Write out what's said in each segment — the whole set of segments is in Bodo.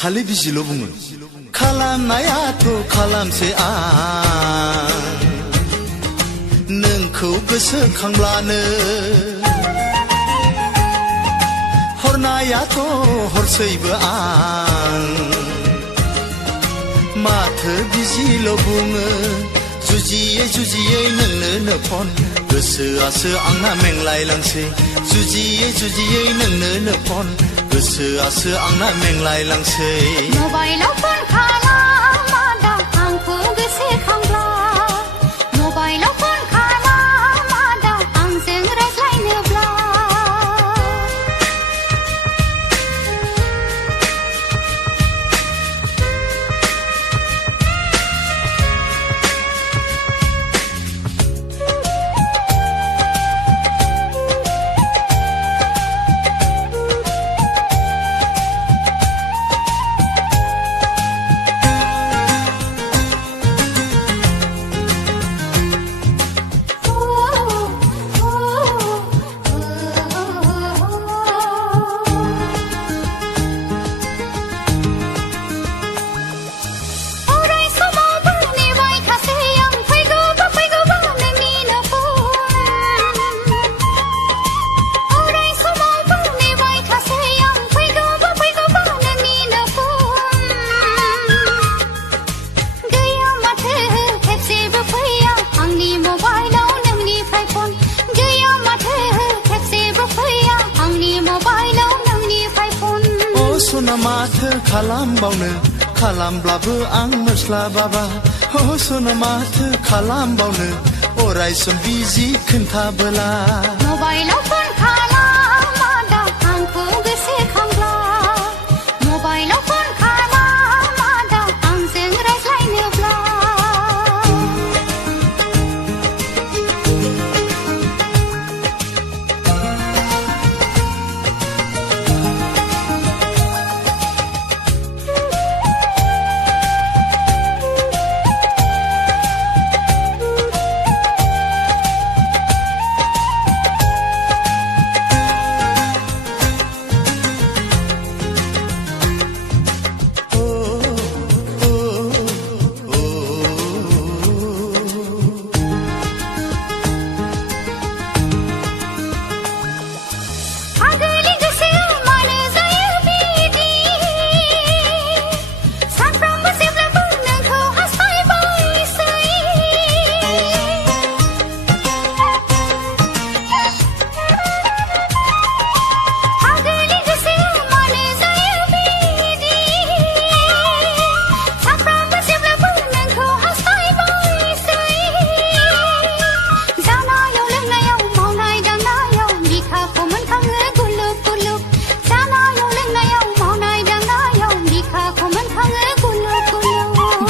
खालि बिजिल' बुङो खालामनायाथ' खालामसै आं नोंखौ गोसोखांब्लानो हरनायाथ' हरसैबो आं माथो बिजिल' बुङो जुजियै जुजियै नोंनो फन गोसोआसो आंना मेंलायलांसै जुजियै जुजियै नोंनो फन गोसोआसो आंना मेंलायलांसै मबाइलाव फन खालामादा आंखौ गोसोखांब्ला मबाइलाव फन खालामादा आंजों रायज्लायनोब्ला सना माथो खालामबावनो खालामब्लाबो आं मोनस्लाबाबा सना माथो खालामबावनो अराय सम बिजि खोन्थाबोला मबाइलाव फन खालामादा आंखौ गोसोखांब्ला मबाइलाव फन खालामादा आंजों रायज्लायनोब्ला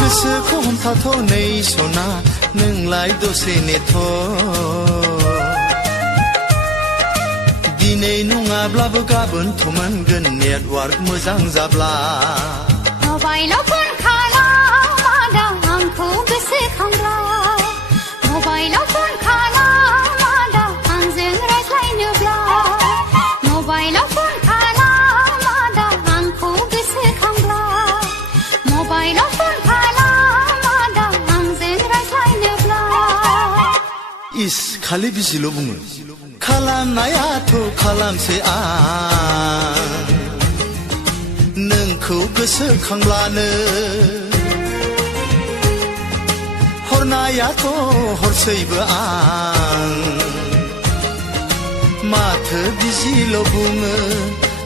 गोसोखौ हमथाथ'नै सना नोंलाय दसे नेथ' दिनै नङाब्लाबो गाबोनथ' मोनगोन नेटवार्क मोजां जाब्ला मबाइलाव फन खालामादा आंखौ गोसोखांब्ला मबाइलाव फन खालामादा आंजों रायज्लायनोब्ला मबाइलाव फन खालामादा आंखौ गोसोखांब्ला मबाइलाव फन खालामादा आंजों रायज्लायनोब्ला इस खालि बिजिल' बुङो खालामनायाथ' खालामसै आं नोंखौ गोसोखांब्लानो हरनायाथ' हरसैबो आं माथो बिजिल' बुङो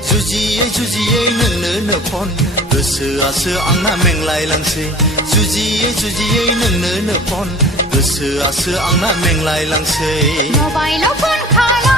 जुजियै जुजियै नोंनो फन गोसोआसो आंना मेंलायलांसै जुजियै जुजियै नोंनो फन गोसोआसो आंना मेंलायलांसै मबाइलाव फन खालाम